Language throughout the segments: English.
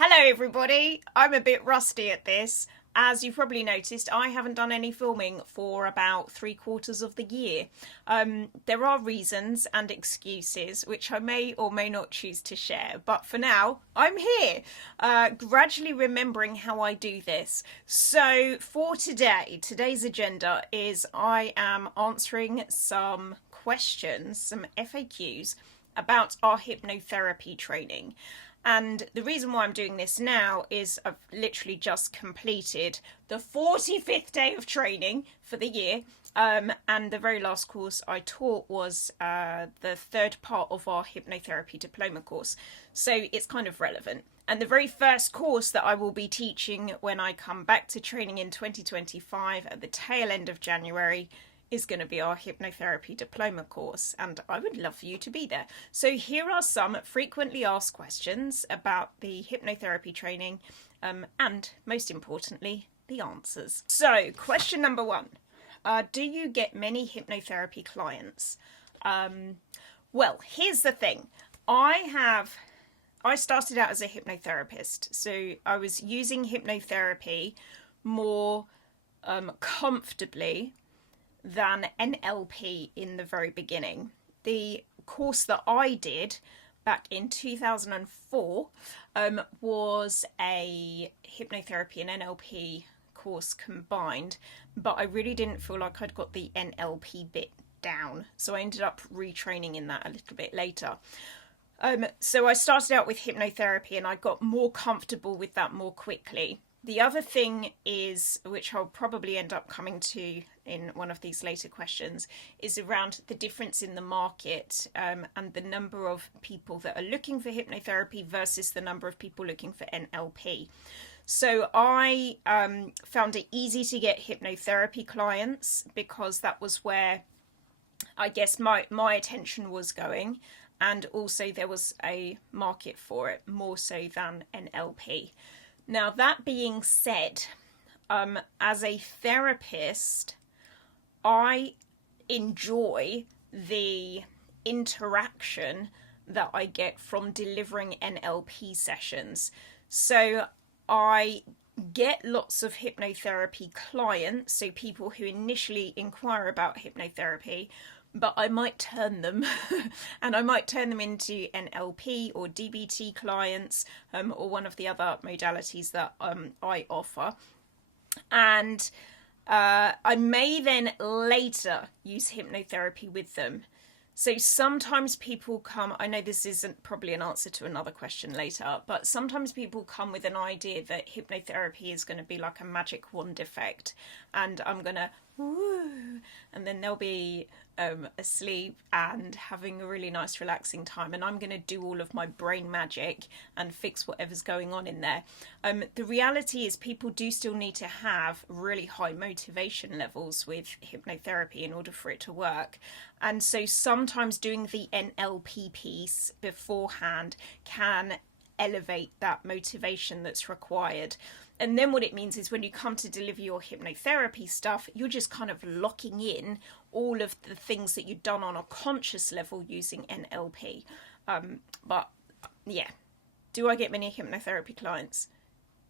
Hello everybody, I'm a bit rusty at this. As you've probably noticed, I haven't done any filming for about 3/4 of the year. There are reasons and excuses which I may or may not choose to share, but for now, I'm here, gradually remembering how I do this. So for today's agenda is I am answering some questions, some FAQs about our hypnotherapy training. And the reason why I'm doing this now is I've literally just completed the 45th day of training for the year. And the very last course I taught was the third part of our hypnotherapy diploma course. So it's kind of relevant. And the very first course that I will be teaching when I come back to training in 2025 at the tail end of January is going to be our hypnotherapy diploma course, and I would love for you to be there. So here are some frequently asked questions about the hypnotherapy training, and most importantly, the answers. So question number one, do you get many hypnotherapy clients? Well, here's the thing. I started out as a hypnotherapist, so I was using hypnotherapy more comfortably than NLP in the very beginning. The course that I did back in 2004 was a hypnotherapy and NLP course combined, but I really didn't feel like I'd got the NLP bit down, so I ended up retraining in that a little bit later. So I started out with hypnotherapy and I got more comfortable with that more quickly. The other thing is, which I'll probably end up coming to in one of these later questions, is around the difference in the market and the number of people that are looking for hypnotherapy versus the number of people looking for NLP. So I found it easy to get hypnotherapy clients because that was where I guess my attention was going, and also there was a market for it more so than NLP. Now, that being said, as a therapist, I enjoy the interaction that I get from delivering NLP sessions. So I get lots of hypnotherapy clients, so people who initially inquire about hypnotherapy, but I might turn them and I might turn them into NLP or DBT clients, or one of the other modalities that I offer. And I may then later use hypnotherapy with them. So sometimes people come, I know this isn't probably an answer to another question later, but sometimes people come with an idea that hypnotherapy is going to be like a magic wand effect, and I'm going to woo, and then they'll be asleep and having a really nice relaxing time, and I'm going to do all of my brain magic and fix whatever's going on in there. The reality is people do still need to have really high motivation levels with hypnotherapy in order for it to work. And so sometimes doing the NLP piece beforehand can elevate that motivation that's required. And then what it means is when you come to deliver your hypnotherapy stuff, you're just kind of locking in all of the things that you've done on a conscious level using NLP. But yeah, do I get many hypnotherapy clients?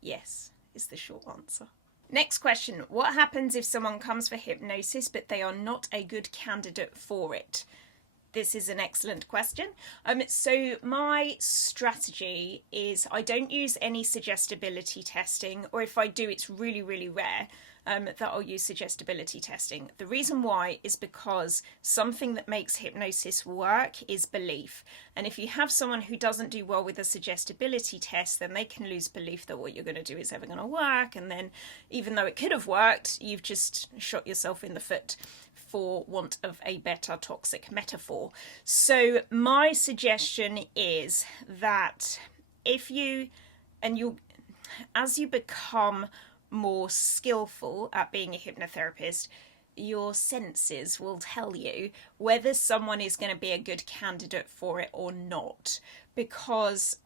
Yes, is the short answer. Next question. What happens if someone comes for hypnosis but they are not a good candidate for it? This is an excellent question. So my strategy is I don't use any suggestibility testing, or if I do, it's really, really rare that I'll use suggestibility testing. The reason why is because something that makes hypnosis work is belief. And if you have someone who doesn't do well with a suggestibility test, then they can lose belief that what you're going to do is ever going to work. And then even though it could have worked, you've just shot yourself in the foot, for want of a better toxic metaphor. So my suggestion is that if you, as you become more skillful at being a hypnotherapist, your senses will tell you whether someone is going to be a good candidate for it or not, because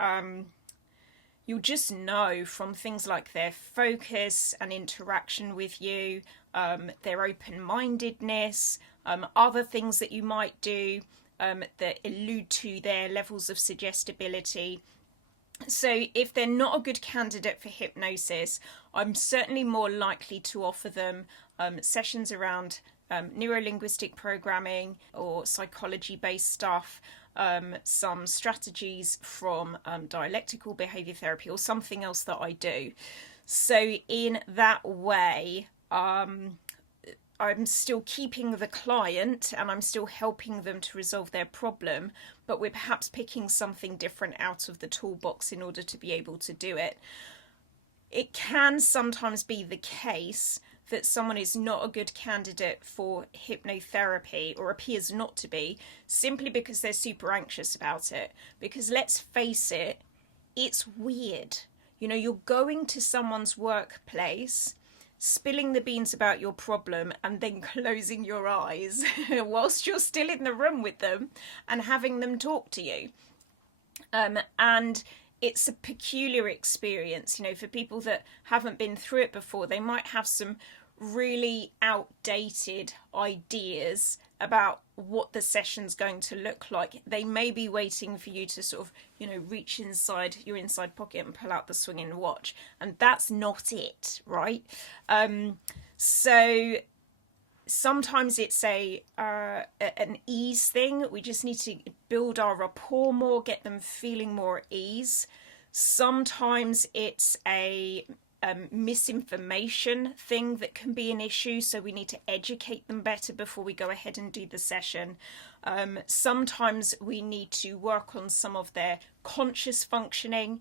you'll just know from things like their focus and interaction with you, their open-mindedness, other things that you might do that allude to their levels of suggestibility. So if they're not a good candidate for hypnosis, I'm certainly more likely to offer them sessions around neuro-linguistic programming or psychology-based stuff, some strategies from dialectical behavior therapy, or something else that I do. So in that way, I'm still keeping the client and I'm still helping them to resolve their problem, but we're perhaps picking something different out of the toolbox in order to be able to do it. It can sometimes be the case that someone is not a good candidate for hypnotherapy, or appears not to be, simply because they're super anxious about it. Because let's face it, it's weird. You know, you're going to someone's workplace, spilling the beans about your problem, and then closing your eyes whilst you're still in the room with them and having them talk to you. And it's a peculiar experience, you know, for people that haven't been through it before. They might have some really outdated ideas about what the session's going to look like. They may be waiting for you to sort of, you know, reach inside your inside pocket and pull out the swinging watch, and that's not it, right? So sometimes it's an ease thing. We just need to build our rapport more, get them feeling more at ease. Sometimes it's a misinformation thing that can be an issue, so we need to educate them better before we go ahead and do the session. Sometimes we need to work on some of their conscious functioning,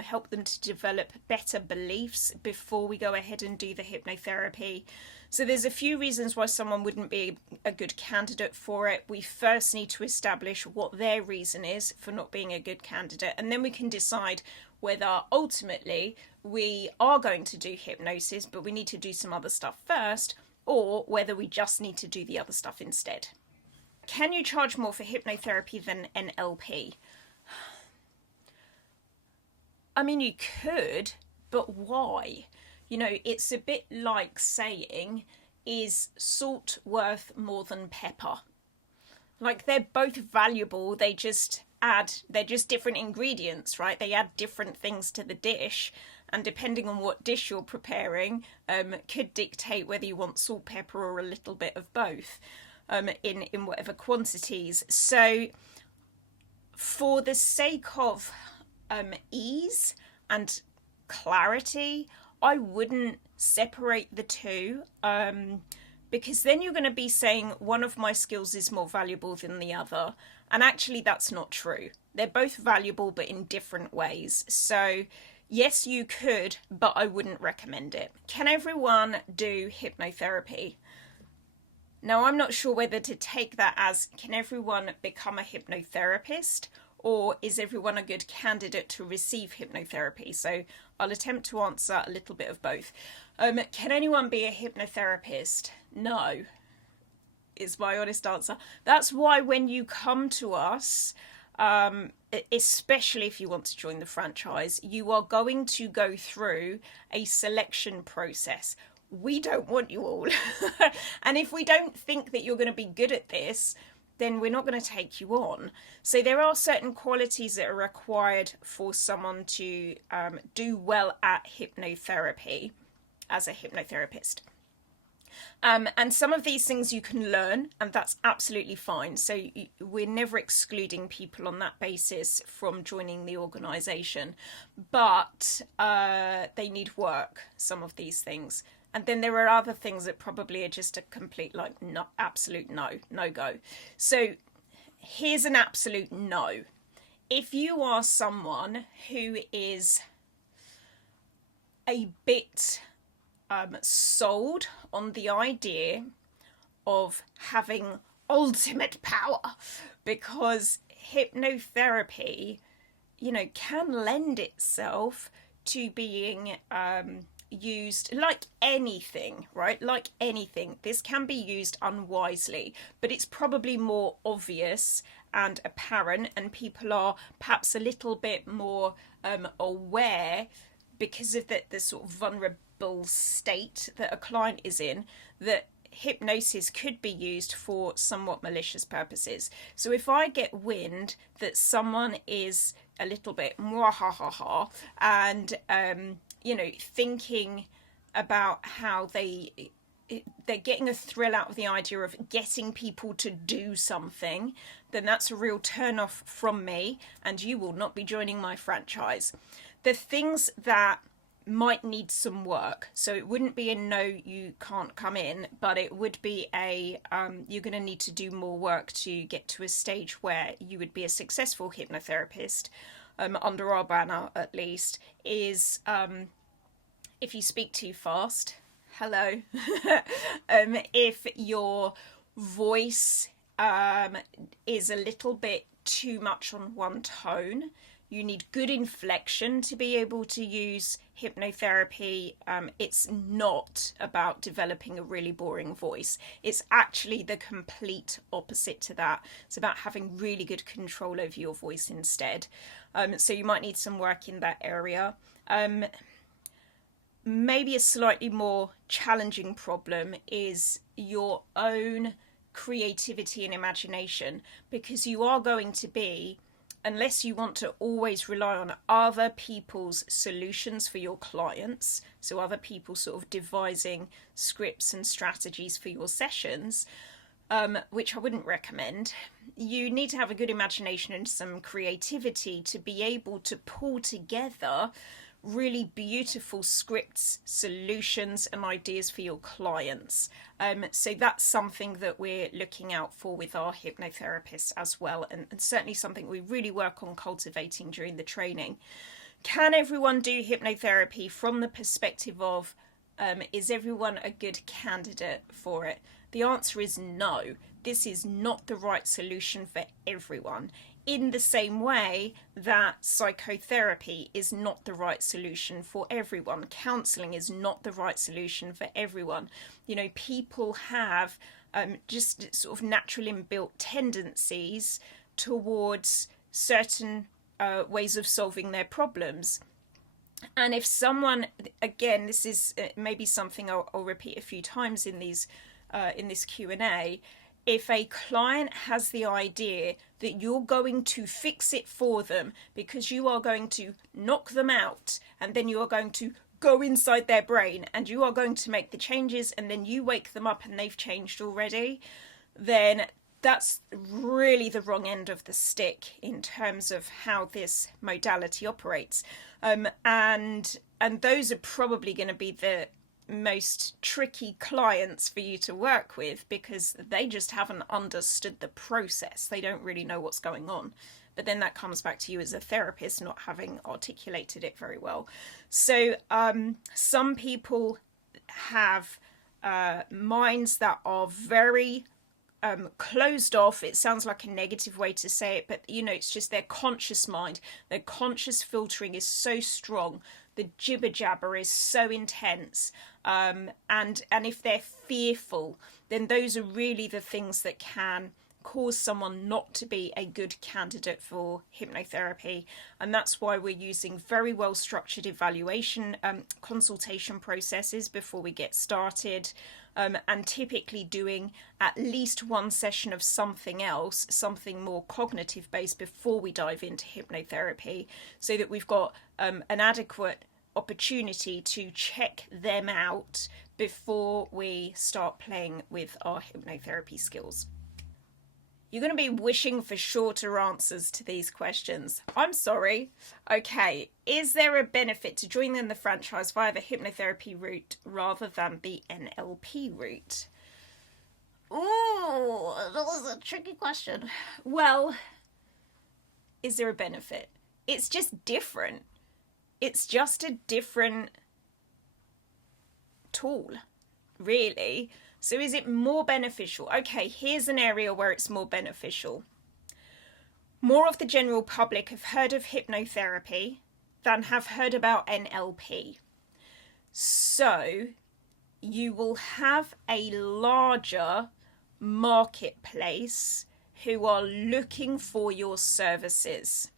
help them to develop better beliefs before we go ahead and do the hypnotherapy. So there's a few reasons why someone wouldn't be a good candidate for it. We first need to establish what their reason is for not being a good candidate, and then we can decide whether ultimately we are going to do hypnosis, but we need to do some other stuff first, or whether we just need to do the other stuff instead. Can you charge more for hypnotherapy than NLP? I mean, you could, but why? You know, it's a bit like saying, is salt worth more than pepper? Like, they're both valuable, they're just different ingredients, right? They add different things to the dish, and depending on what dish you're preparing, could dictate whether you want salt, pepper, or a little bit of both, in whatever quantities. So for the sake of ease and clarity, I wouldn't separate the two, because then you're going to be saying one of my skills is more valuable than the other. And actually, that's not true. They're both valuable, but in different ways. So yes, you could, but I wouldn't recommend it. Can everyone do hypnotherapy? Now, I'm not sure whether to take that as, can everyone become a hypnotherapist? Or is everyone a good candidate to receive hypnotherapy? So I'll attempt to answer a little bit of both. Can anyone be a hypnotherapist? No, is my honest answer. That's why when you come to us, especially if you want to join the franchise, you are going to go through a selection process. We don't want you all. And if we don't think that you're going to be good at this, then we're not going to take you on. So there are certain qualities that are required for someone to do well at hypnotherapy as a hypnotherapist. And some of these things you can learn, and that's absolutely fine. So we're never excluding people on that basis from joining the organisation. But they need work, some of these things. And then there are other things that probably are just a complete, like, no, absolute no go. So here's an absolute no. If you are someone who is a bit sold on the idea of having ultimate power, because hypnotherapy, you know, can lend itself to being used like anything, right? Like anything. This can be used unwisely, but it's probably more obvious and apparent, and people are perhaps a little bit more aware because of the sort of vulnerable state that a client is in, that hypnosis could be used for somewhat malicious purposes. So if I get wind that someone is a little bit mwahaha, and thinking about how they're getting a thrill out of the idea of getting people to do something, then that's a real turn off from me, and you will not be joining my franchise. The things that might need some work, so it wouldn't be a no, you can't come in, but it would be a you're going to need to do more work to get to a stage where you would be a successful hypnotherapist, under our banner at least, is if you speak too fast. Hello. If your voice is a little bit too much on one tone, you need good inflection to be able to use hypnotherapy. It's not about developing a really boring voice. It's actually the complete opposite to that. It's about having really good control over your voice instead. So you might need some work in that area. Maybe a slightly more challenging problem is your own creativity and imagination, because you are going to be, unless you want to always rely on other people's solutions for your clients, so other people sort of devising scripts and strategies for your sessions, which I wouldn't recommend, you need to have a good imagination and some creativity to be able to pull together really beautiful scripts, solutions, and ideas for your clients. So that's something that we're looking out for with our hypnotherapists as well, and certainly something we really work on cultivating during the training. Can everyone do hypnotherapy from the perspective of, is everyone a good candidate for it? The answer is no. This is not the right solution for everyone. In the same way that psychotherapy is not the right solution for everyone. Counselling is not the right solution for everyone. People have just sort of natural inbuilt tendencies towards certain ways of solving their problems. And if someone, again, this is maybe something I'll repeat a few times in this Q&A, if a client has the idea that you're going to fix it for them because you are going to knock them out and then you are going to go inside their brain and you are going to make the changes and then you wake them up and they've changed already, then that's really the wrong end of the stick in terms of how this modality operates. And those are probably going to be the most tricky clients for you to work with, because they just haven't understood the process. They don't really know what's going on. But then that comes back to you as a therapist not having articulated it very well. So some people have minds that are very closed off. It sounds like a negative way to say it, but it's just their conscious mind. Their conscious filtering is so strong. The jibber jabber is so intense, and if they're fearful, then those are really the things that can cause someone not to be a good candidate for hypnotherapy. And that's why we're using very well structured evaluation consultation processes before we get started, and typically doing at least one session of something else, something more cognitive based, before we dive into hypnotherapy, so that we've got an adequate opportunity to check them out before we start playing with our hypnotherapy skills. You're going to be wishing for shorter answers to these questions. I'm sorry. Okay, is there a benefit to joining the franchise via the hypnotherapy route rather than the NLP route? Ooh, that was a tricky question. Well, is there a benefit? It's just different. It's just a different tool, really. So is it more beneficial? Okay, here's an area where it's more beneficial. More of the general public have heard of hypnotherapy than have heard about NLP. So you will have a larger marketplace who are looking for your services.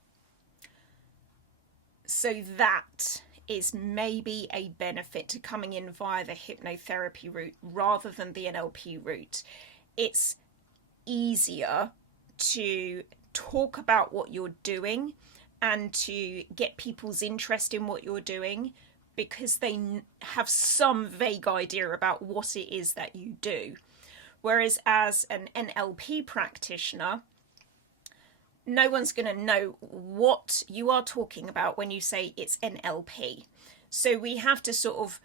So that is maybe a benefit to coming in via the hypnotherapy route rather than the NLP route. It's easier to talk about what you're doing and to get people's interest in what you're doing, because they have some vague idea about what it is that you do. Whereas as an NLP practitioner, no one's going to know what you are talking about when you say it's NLP. So we have to sort of,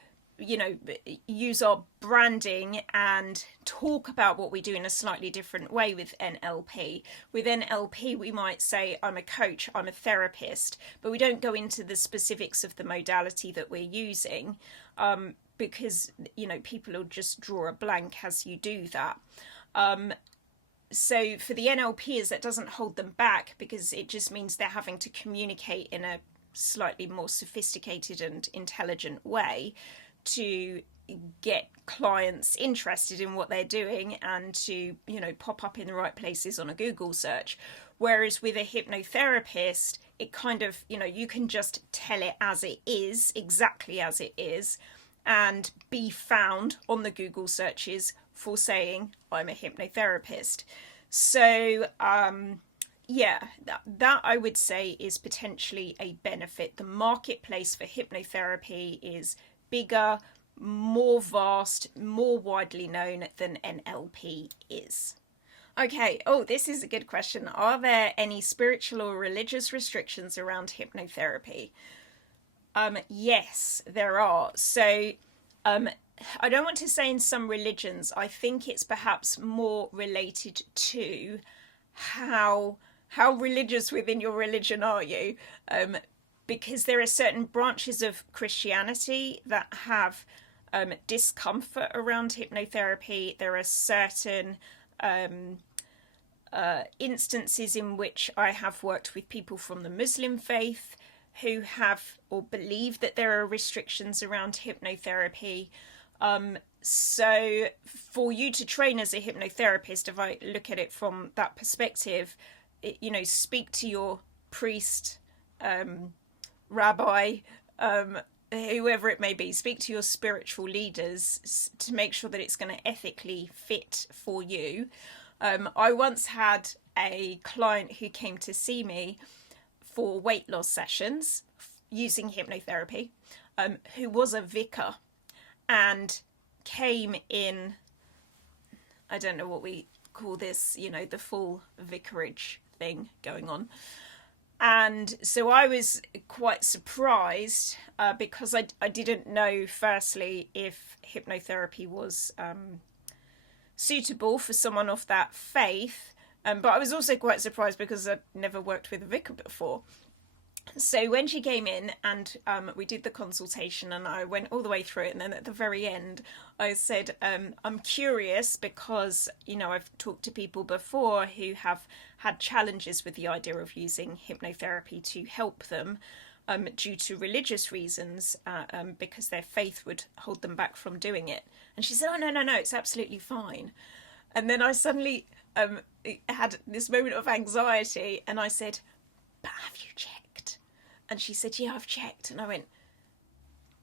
use our branding and talk about what we do in a slightly different way with NLP. With NLP, we might say, I'm a coach, I'm a therapist, but we don't go into the specifics of the modality that we're using, because, people will just draw a blank as you do that. So for the NLPers, that doesn't hold them back, because it just means they're having to communicate in a slightly more sophisticated and intelligent way to get clients interested in what they're doing and to, pop up in the right places on a Google search. Whereas with a hypnotherapist, it kind of, you can just tell it as it is, exactly as it is, and be found on the Google searches for saying, I'm a hypnotherapist. So, that I would say is potentially a benefit. The marketplace for hypnotherapy is bigger, more vast, more widely known than NLP is. Okay, this is a good question. Are there any spiritual or religious restrictions around hypnotherapy? Yes, there are. So, I don't want to say in some religions. I think it's perhaps more related to how religious within your religion are you, because there are certain branches of Christianity that have discomfort around hypnotherapy. There are certain instances in which I have worked with people from the Muslim faith who have or believe that there are restrictions around hypnotherapy. So for you to train as a hypnotherapist, if I look at it from that perspective, speak to your priest, rabbi, whoever it may be, speak to your spiritual leaders to make sure that it's going to ethically fit for you. I once had a client who came to see me for weight loss sessions using hypnotherapy, who was a vicar and came in, I don't know what we call this, the full vicarage thing going on. And so I was quite surprised because I didn't know, firstly, if hypnotherapy was suitable for someone of that faith. But I was also quite surprised because I'd never worked with a vicar before. So when she came in and we did the consultation and I went all the way through it, and then at the very end I said, I'm curious because, I've talked to people before who have had challenges with the idea of using hypnotherapy to help them due to religious reasons, because their faith would hold them back from doing it. And she said, oh, no, it's absolutely fine. And then I suddenly had this moment of anxiety and I said, but have you checked? And she said, yeah, I've checked. And I went,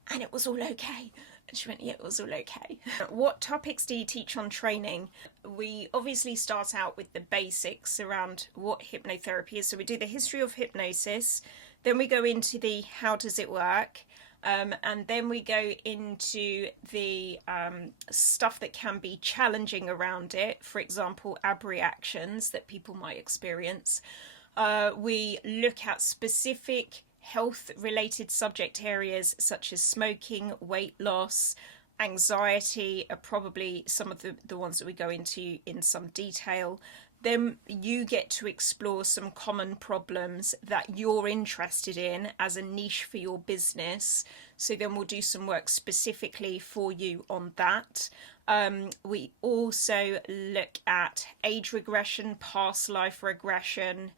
and it was all okay? And she went, yeah, it was all okay. What topics do you teach on training? We obviously start out with the basics around what hypnotherapy is. So we do the history of hypnosis. Then we go into the how does it work? And then we go into the stuff that can be challenging around it. For example, abreactions that people might experience. We look at specific health-related subject areas such as smoking, weight loss, anxiety are probably some of the ones that we go into in some detail. Then you get to explore some common problems that you're interested in as a niche for your business. So then we'll do some work specifically for you on that. We also look at age regression, past life regression,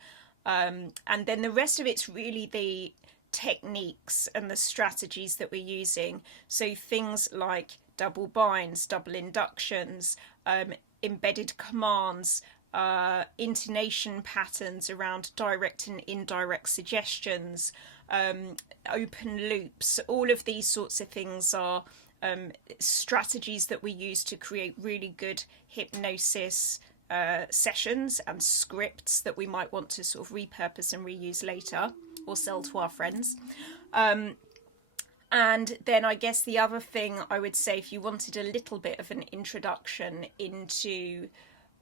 and then the rest of it's really the techniques and the strategies that we're using. So things like double binds, double inductions, embedded commands, intonation patterns around direct and indirect suggestions, open loops. All of these sorts of things are strategies that we use to create really good hypnosis sessions and scripts that we might want to sort of repurpose and reuse later, or sell to our friends. And then I guess the other thing I would say, if you wanted a little bit of an introduction into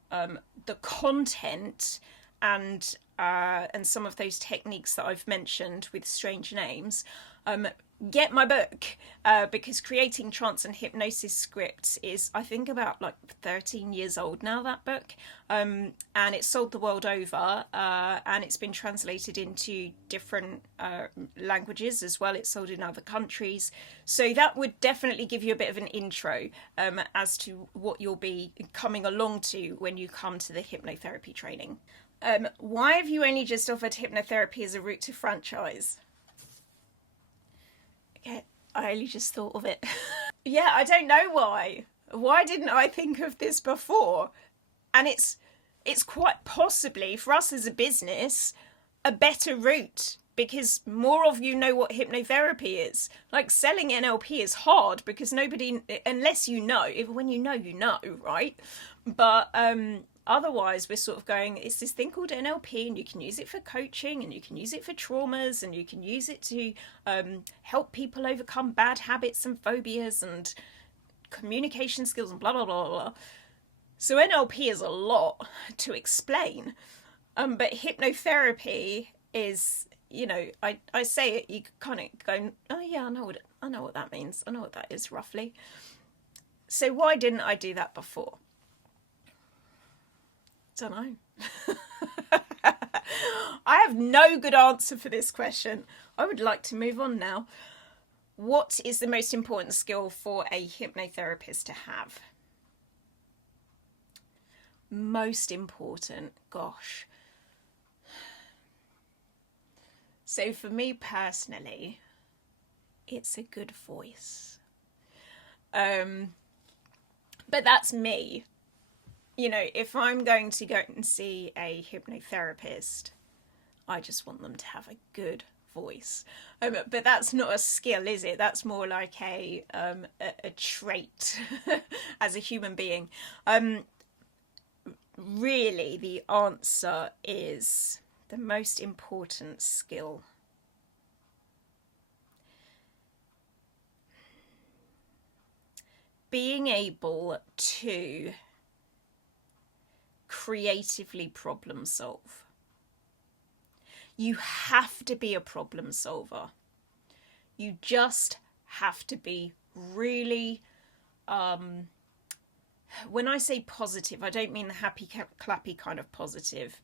the content and some of those techniques that I've mentioned with strange names, get my book, because creating trance and hypnosis scripts is, I think, about like 13 years old now, that book, and it's sold the world over, and it's been translated into different languages as well. It's sold in other countries, so that would definitely give you a bit of an intro as to what you'll be coming along to when you come to the hypnotherapy training. Why have you only just offered hypnotherapy as a route to franchise? Okay, I only just thought of it. Yeah, I don't know why. Why didn't I think of this before? And it's quite possibly, for us as a business, a better route, because more of you know what hypnotherapy is. Like, selling NLP is hard because nobody, unless you know, when you know, right? But otherwise, we're sort of going, it's this thing called NLP, and you can use it for coaching, and you can use it for traumas, and you can use it to help people overcome bad habits and phobias and communication skills and blah, blah, blah, blah. So NLP is a lot to explain. But hypnotherapy is, I say it, you kind of go, oh yeah, I know what that means. I know what that is roughly. So why didn't I do that before? Don't know. I have no good answer for this question. I would like to move on now. What is the most important skill for a hypnotherapist to have? Most important, gosh. So for me personally, it's a good voice. But that's me. If I'm going to go and see a hypnotherapist, I just want them to have a good voice. But that's not a skill, is it? That's more like a trait as a human being. Really, the answer is the most important skill. Being able to creatively problem solve. You have to be a problem solver. You just have to be really, when I say positive, I don't mean the happy clappy kind of positive.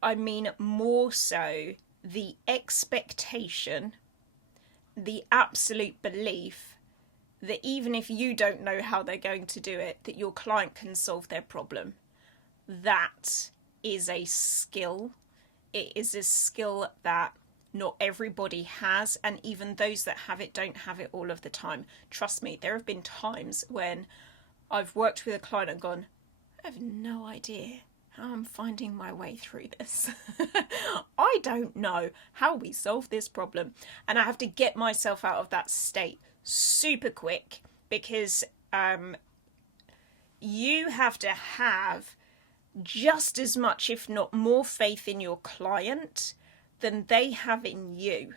I mean more so the expectation, the absolute belief that even if you don't know how they're going to do it, that your client can solve their problem. That is a skill. It is a skill that not everybody has, and even those that have it don't have it all of the time. Trust me, there have been times when I've worked with a client and gone, I have no idea how I'm finding my way through this. I don't know how we solve this problem. And I have to get myself out of that state super quick, because you have to have just as much, if not more, faith in your client than they have in you.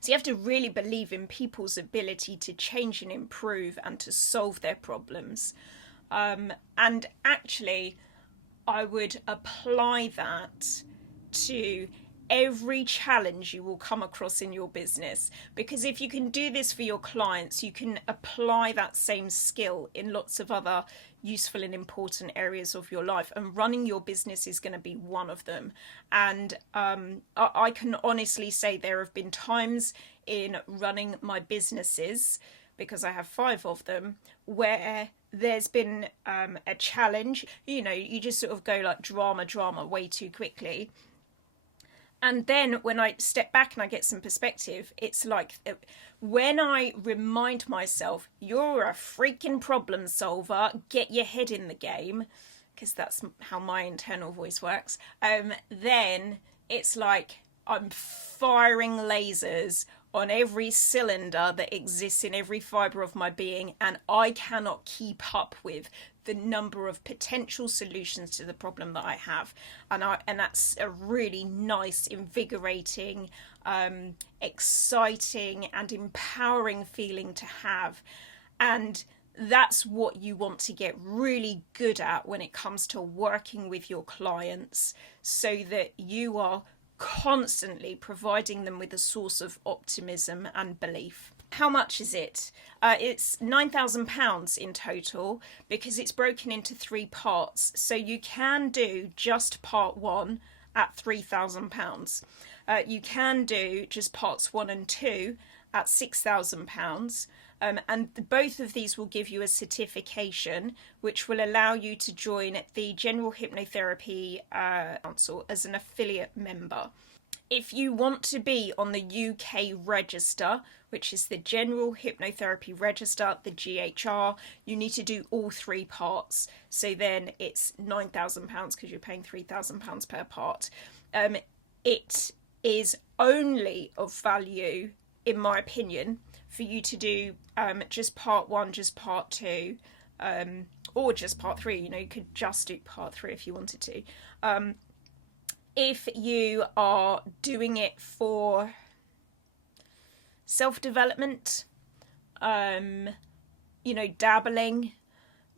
So you have to really believe in people's ability to change and improve and to solve their problems. And actually, I would apply that to every challenge you will come across in your business, because if you can do this for your clients, you can apply that same skill in lots of other useful and important areas of your life, and running your business is going to be one of them. And I can honestly say there have been times in running my businesses, because I have 5 of them, where there's been a challenge. You just sort of go like drama way too quickly. And then when I step back and I get some perspective, it's like when I remind myself, you're a freaking problem solver, get your head in the game, because that's how my internal voice works, then it's like I'm firing lasers on every cylinder that exists in every fibre of my being, and I cannot keep up with the number of potential solutions to the problem that I have, and that's a really nice, invigorating, exciting and empowering feeling to have. And that's what you want to get really good at when it comes to working with your clients, so that you are constantly providing them with a source of optimism and belief. How much is it? It's £9,000 in total, because it's broken into 3 parts. So you can do just part 1 at £3,000. You can do just parts 1 and 2 at £6,000. And both of these will give you a certification which will allow you to join the General Hypnotherapy Council as an affiliate member. If you want to be on the UK register, which is the General Hypnotherapy Register, the GHR, you need to do all 3 parts. So then it's £9,000 because you're paying £3,000 per part. It is only of value, in my opinion, for you to do just part 1, just part 2, or just part 3. You know, you could just do part 3 if you wanted to. If you are doing it for self-development, you know, dabbling.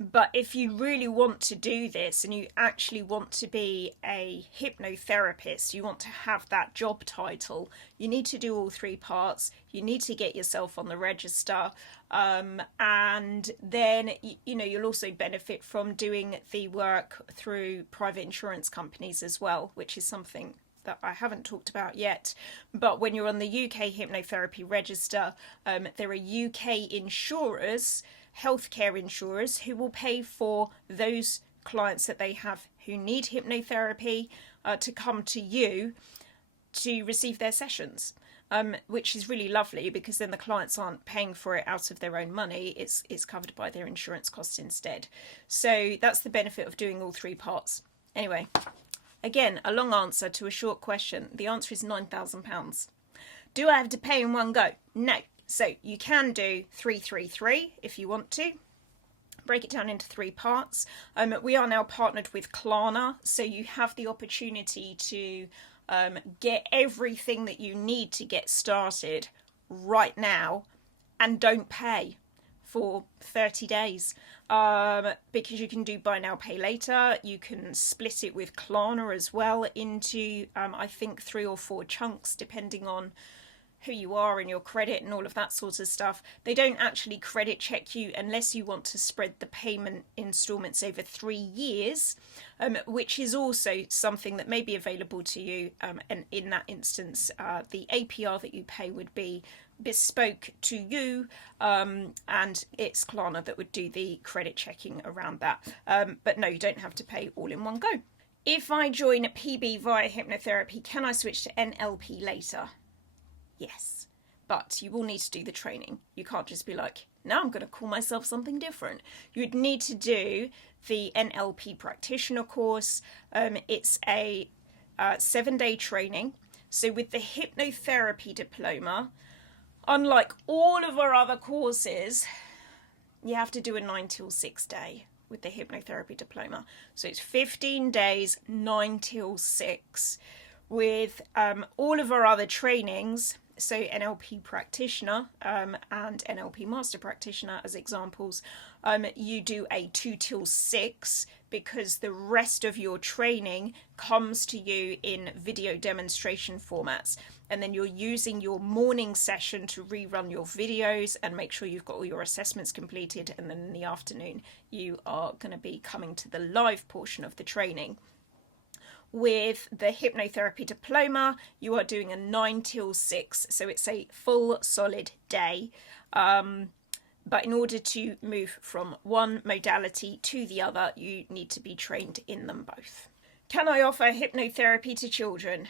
But if you really want to do this and you actually want to be a hypnotherapist, you want to have that job title, you need to do all 3 parts. You need to get yourself on the register. And then, you know, you'll also benefit from doing the work through private insurance companies as well, which is something that I haven't talked about yet. But when you're on the UK Hypnotherapy Register, there are UK insurers, healthcare insurers, who will pay for those clients that they have who need hypnotherapy to come to you to receive their sessions, which is really lovely, because then the clients aren't paying for it out of their own money. It's covered by their insurance costs instead. So that's the benefit of doing all 3 parts. Anyway, again, a long answer to a short question. The answer is £9,000. Do I have to pay in one go? No. So you can do 333 if you want to. Break it down into 3 parts. We are now partnered with Klarna, so you have the opportunity to get everything that you need to get started right now, and don't pay for 30 days. Because you can do buy now, pay later. You can split it with Klarna as well into, I think, 3 or 4 chunks, depending on who you are and your credit and all of that sort of stuff. They don't actually credit check you unless you want to spread the payment installments over 3 years, which is also something that may be available to you. And in that instance, the APR that you pay would be bespoke to you, and it's Klarna that would do the credit checking around that. But no, you don't have to pay all in one go. If I join a PB via hypnotherapy, can I switch to NLP later? Yes, but you will need to do the training. You can't just be like, now I'm going to call myself something different. You'd need to do the NLP practitioner course. It's a 7-day training. So with the hypnotherapy diploma, unlike all of our other courses, you have to do a 9 till 6 day with the hypnotherapy diploma. So it's 15 days, 9 till 6. With all of our other trainings, so NLP practitioner and NLP master practitioner as examples, you do a 2 till 6, because the rest of your training comes to you in video demonstration formats, and then you're using your morning session to rerun your videos and make sure you've got all your assessments completed, and then in the afternoon you are going to be coming to the live portion of the training. With the hypnotherapy diploma, you are doing a 9 till 6, so it's a full solid day. But in order to move from one modality to the other, you need to be trained in them both. Can I offer hypnotherapy to children?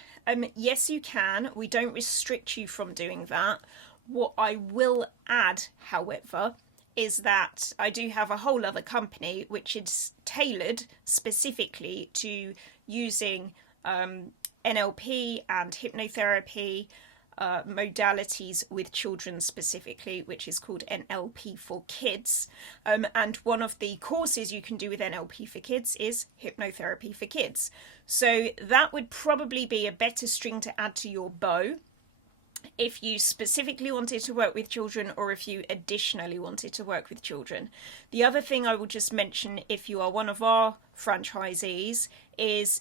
Yes, you can. We don't restrict you from doing that. What I will add, however, is that I do have a whole other company which is tailored specifically to using NLP and hypnotherapy modalities with children specifically, which is called NLP for Kids. And one of the courses you can do with NLP for Kids is Hypnotherapy for Kids. So that would probably be a better string to add to your bow if you specifically wanted to work with children, or if you additionally wanted to work with children. The other thing I will just mention, if you are one of our franchisees, is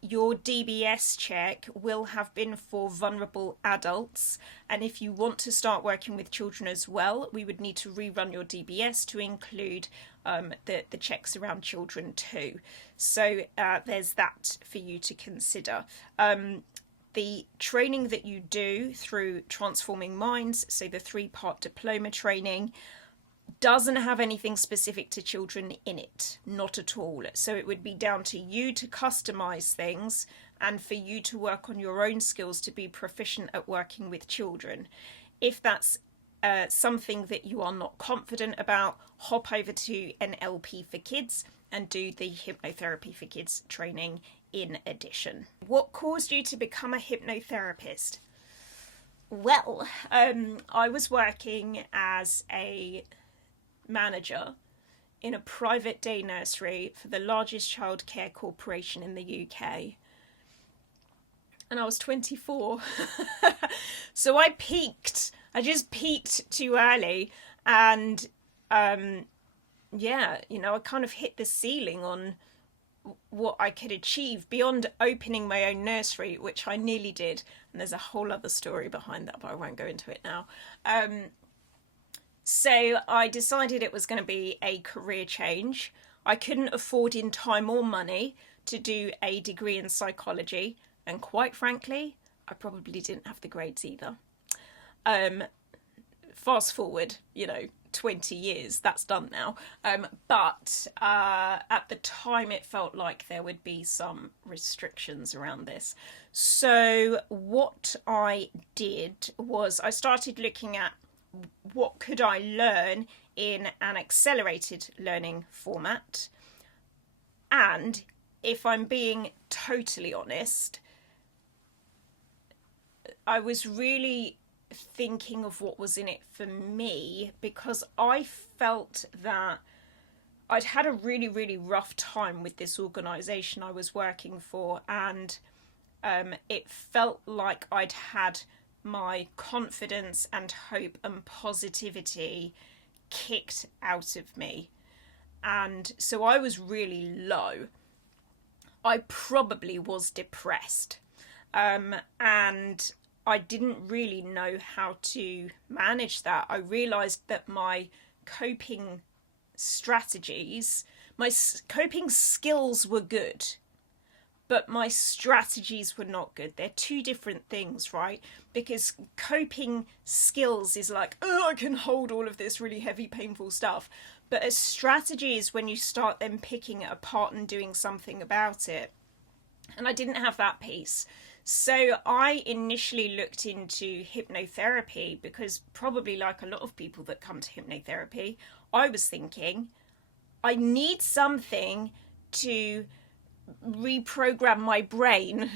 your DBS check will have been for vulnerable adults, and if you want to start working with children as well, we would need to rerun your DBS to include the checks around children too. So there's that for you to consider. The training that you do through Transforming Minds, so the 3-part diploma training, doesn't have anything specific to children in it, not at all. So it would be down to you to customize things and for you to work on your own skills to be proficient at working with children. If that's something that you are not confident about, hop over to NLP for Kids and do the Hypnotherapy for Kids training in addition. What caused you to become a hypnotherapist? Well, I was working as a manager in a private day nursery for the largest childcare corporation in the UK. And I was 24. So I peaked. I just peaked too early. And yeah, you know, I kind of hit the ceiling on what I could achieve beyond opening my own nursery, which I nearly did. And there's a whole other story behind that, but I won't go into it now. So I decided it was going to be a career change. I couldn't afford in time or money to do a degree in psychology. And quite frankly, I probably didn't have the grades either. Fast forward, 20 years, that's done now. But at the time, it felt like there would be some restrictions around this. So what I did was I started looking at what could I learn in an accelerated learning format. And if I'm being totally honest, I was really thinking of what was in it for me, because I felt that I'd had a really, really rough time with this organisation I was working for, and it felt like I'd had my confidence and hope and positivity kicked out of me. And so I was really low. I probably was depressed. And I didn't really know how to manage that. I realised that my coping strategies, my coping skills were good, but my strategies were not good. They're two different things, right? Because coping skills is like, oh, I can hold all of this really heavy, painful stuff. But a strategy is when you start then picking it apart and doing something about it. And I didn't have that piece. So I initially looked into hypnotherapy because, probably like a lot of people that come to hypnotherapy, I was thinking, I need something to reprogram my brain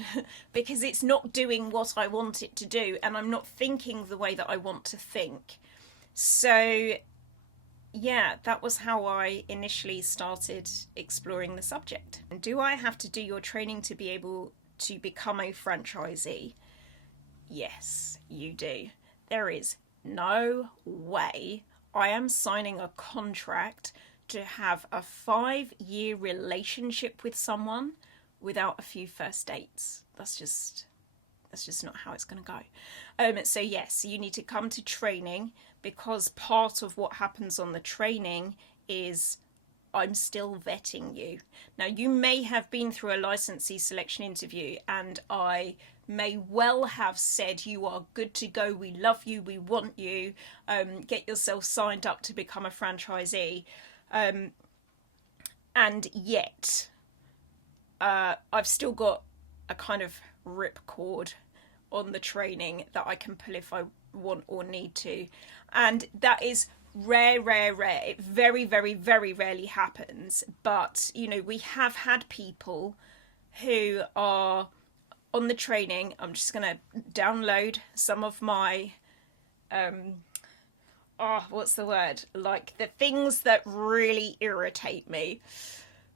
because it's not doing what I want it to do, and I'm not thinking the way that I want to think. So yeah, that was how I initially started exploring the subject. And do I have to do your training to be able to become a franchisee? Yes, you do. There is no way I am signing a contract to have a 5-year relationship with someone without a few first dates. That's just not how it's going to go. So yes, you need to come to training, because part of what happens on the training is I'm still vetting you. Now, you may have been through a licensee selection interview, and I may well have said, you are good to go, we love you, we want you, get yourself signed up to become a franchisee. And yet, I've still got a kind of ripcord on the training that I can pull if I want or need to. And that is rare. It very, very, very rarely happens. But, we have had people who are on the training, I'm just going to download some of my, what's the word? Like the things that really irritate me.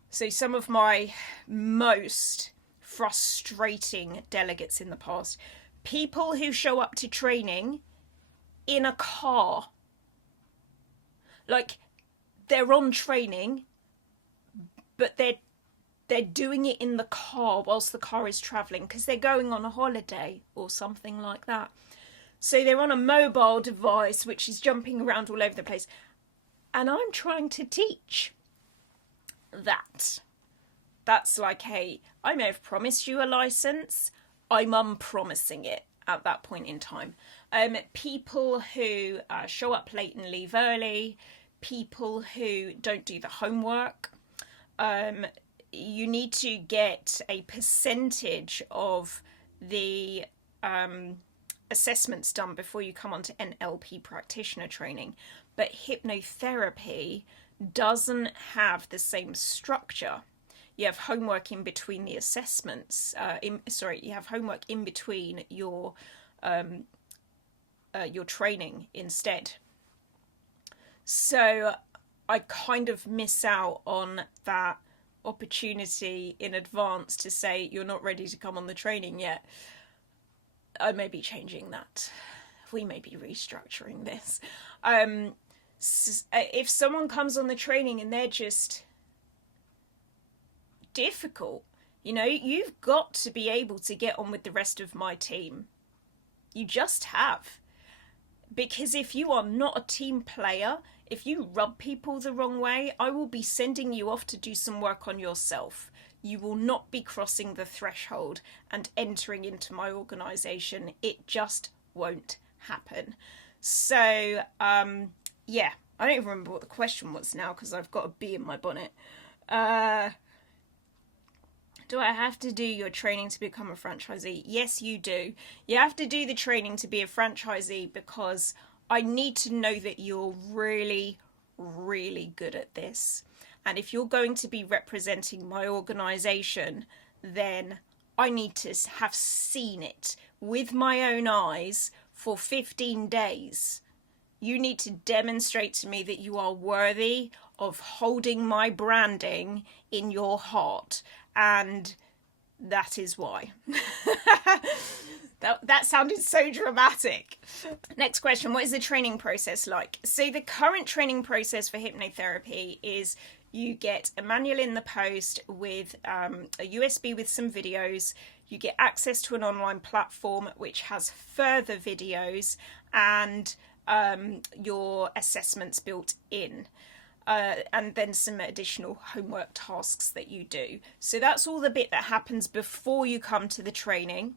So some of my most frustrating delegates in the past. People who show up to training in a car. Like, they're on training, but they're doing it in the car whilst the car is travelling because they're going on a holiday or something like that. So they're on a mobile device which is jumping around all over the place. And I'm trying to teach that. That's like, hey, I may have promised you a license. I'm unpromising it at that point in time. People who show up late and leave early. People who don't do the homework. You need to get a percentage of the assessments done before you come onto NLP practitioner training. But hypnotherapy doesn't have the same structure. You have homework in between the assessments. You have homework in between your training instead. So I kind of miss out on that opportunity in advance to say you're not ready to come on the training yet. I may be changing that. We may be restructuring this. If someone comes on the training and they're just difficult, you've got to be able to get on with the rest of my team. You just have. Because if you are not a team player, if you rub people the wrong way, I will be sending you off to do some work on yourself. You will not be crossing the threshold and entering into my organisation. It just won't happen. So, I don't even remember what the question was now because I've got a bee in my bonnet. Do I have to do your training to become a franchisee? Yes, you do. You have to do the training to be a franchisee because I need to know that you're really, really good at this. And if you're going to be representing my organisation, then I need to have seen it with my own eyes for 15 days. You need to demonstrate to me that you are worthy of holding my branding in your heart. And that is why. That sounded so dramatic. Next question, what is the training process like? So the current training process for hypnotherapy is you get a manual in the post with a USB with some videos. You get access to an online platform which has further videos and your assessments built in. And then some additional homework tasks that you do. So that's all the bit that happens before you come to the training.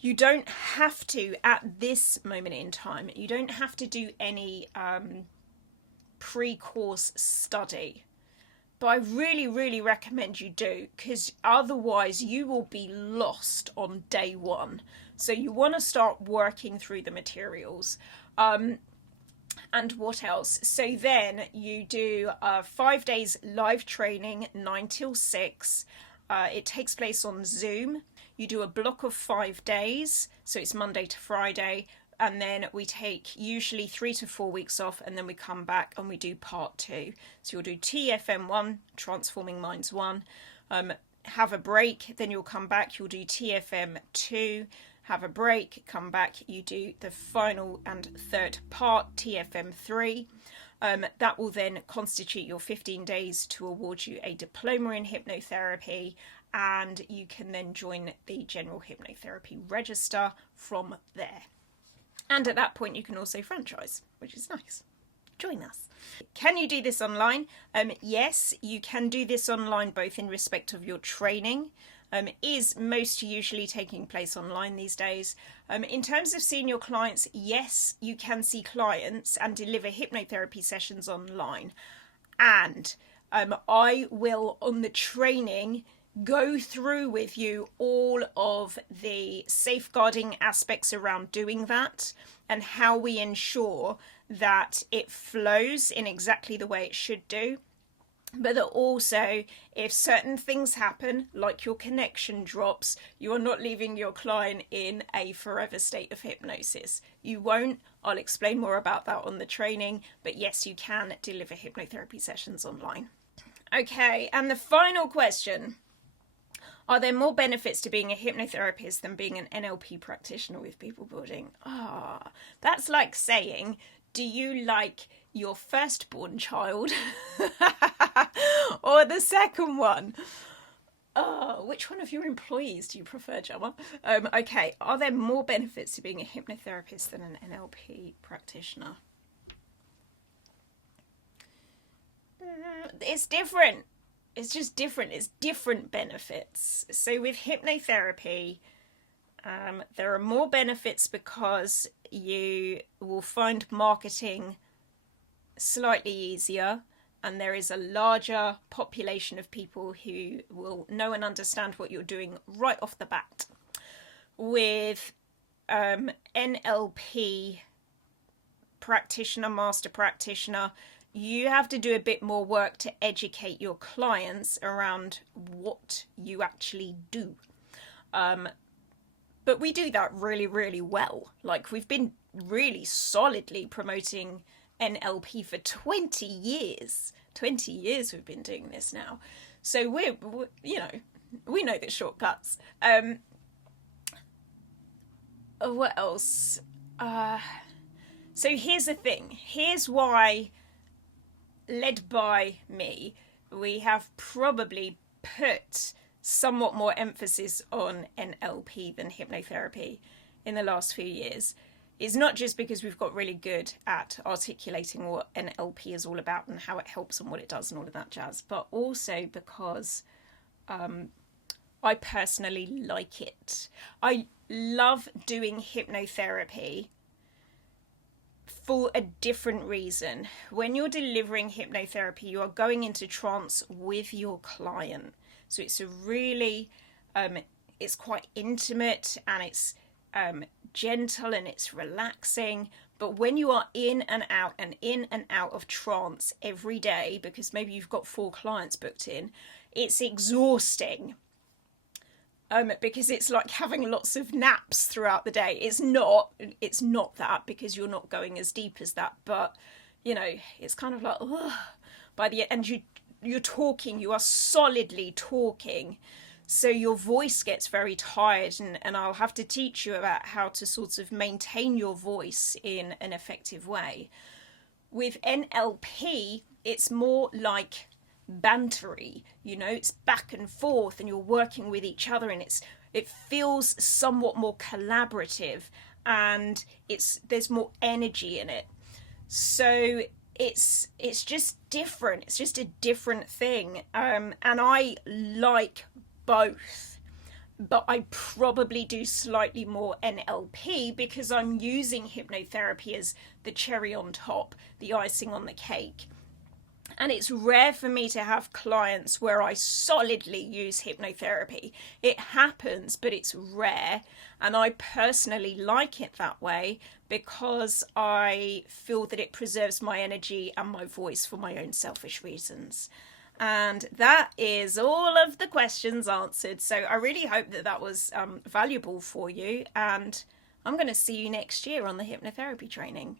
You don't have to, at this moment in time, you don't have to do any pre-course study. But I really, really recommend you do, because otherwise you will be lost on day one. So you want to start working through the materials. And what else? So then you do 5 days live training, 9 till 6. It takes place on Zoom. You do a block of 5 days. So it's Monday to Friday. And then we take usually 3 to 4 weeks off. And then we come back and we do part 2. So you'll do TFM 1, Transforming Minds 1. Have a break. Then you'll come back. You'll do TFM 2. Have a break, come back, you do the final and third part, TFM 3. That will then constitute your 15 days to award you a diploma in hypnotherapy, and you can then join the General Hypnotherapy Register from there. And at that point, you can also franchise, which is nice. Join us. Can you do this online? Yes, you can do this online, both in respect of your training, is most usually taking place online these days. In terms of seeing your clients, yes, you can see clients and deliver hypnotherapy sessions online. And I will, on the training, go through with you all of the safeguarding aspects around doing that and how we ensure that it flows in exactly the way it should do. but that also if certain things happen, like your connection drops, you are not leaving your client in a forever state of hypnosis. You won't. I'll explain more about that on the training, but yes, you can deliver hypnotherapy sessions online. Okay, and the final question. Are there more benefits to being a hypnotherapist than being an NLP practitioner with people building? That's like saying, do you like your firstborn child or the second one? Which one of your employees do you prefer, Gemma? Okay, are there more benefits to being a hypnotherapist than an NLP practitioner? It's different. It's just different. It's different benefits. So with hypnotherapy, there are more benefits because you will find marketing slightly easier, and there is a larger population of people who will know and understand what you're doing right off the bat. With NLP practitioner, master practitioner, you have to do a bit more work to educate your clients around what you actually do. But we do that really, really well. Like, we've been really solidly promoting NLP for 20 years. 20 years we've been doing this now. So we know the shortcuts. What else? So here's the thing. Here's why, led by me, we have probably put somewhat more emphasis on NLP than hypnotherapy in the last few years. It's not just because we've got really good at articulating what NLP is all about and how it helps and what it does and all of that jazz, but also because I personally like it. I love doing hypnotherapy for a different reason. When you're delivering hypnotherapy, you are going into trance with your client. So it's a really, it's quite intimate, and it's gentle, and it's relaxing. But when you are in and out of trance every day, because maybe you've got 4 clients booked in, it's exhausting. Because it's like having lots of naps throughout the day. It's not that, because you're not going as deep as that. But, it's kind of like, ugh. By the end, you're talking, you are solidly talking. So your voice gets very tired, and I'll have to teach you about how to sort of maintain your voice in an effective way. With NLP, it's more like bantery, it's back and forth, and you're working with each other, and it feels somewhat more collaborative, and there's more energy in it. So it's just different. It's just a different thing, and I like both, but I probably do slightly more NLP because I'm using hypnotherapy as the cherry on top, the icing on the cake. And it's rare for me to have clients where I solidly use hypnotherapy. It happens, but it's rare. And I personally like it that way because I feel that it preserves my energy and my voice for my own selfish reasons. And that is all of the questions answered. So I really hope that was valuable for you. And I'm going to see you next year on the hypnotherapy training.